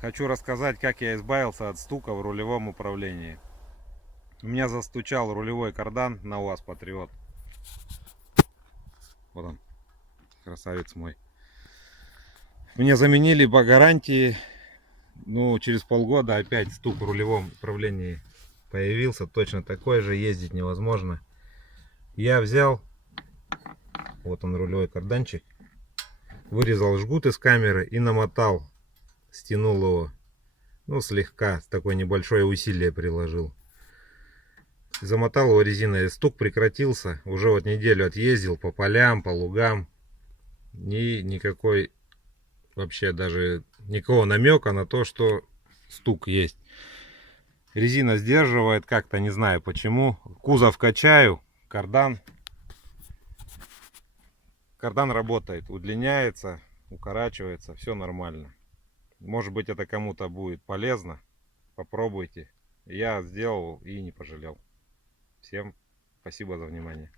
Хочу рассказать, как я избавился от стука в рулевом управлении. У меня застучал рулевой кардан на УАЗ Патриот. Вот он, красавец мой. Мне заменили по гарантии. Ну, через полгода опять стук в рулевом управлении появился. Точно такой же, ездить невозможно. Я взял, вот он рулевой карданчик, вырезал жгут из камеры и намотал. Стянул его, ну, слегка, такое небольшое усилие приложил. Замотал его резиной, стук прекратился. Уже вот неделю отъездил по полям, по лугам. И никакой, вообще даже никакого намека на то, что стук есть. Резина сдерживает как-то, не знаю почему. Кузов качаю, кардан работает, удлиняется, укорачивается, все нормально. Может быть, это кому-то будет полезно. Попробуйте. Я сделал и не пожалел. Всем спасибо за внимание.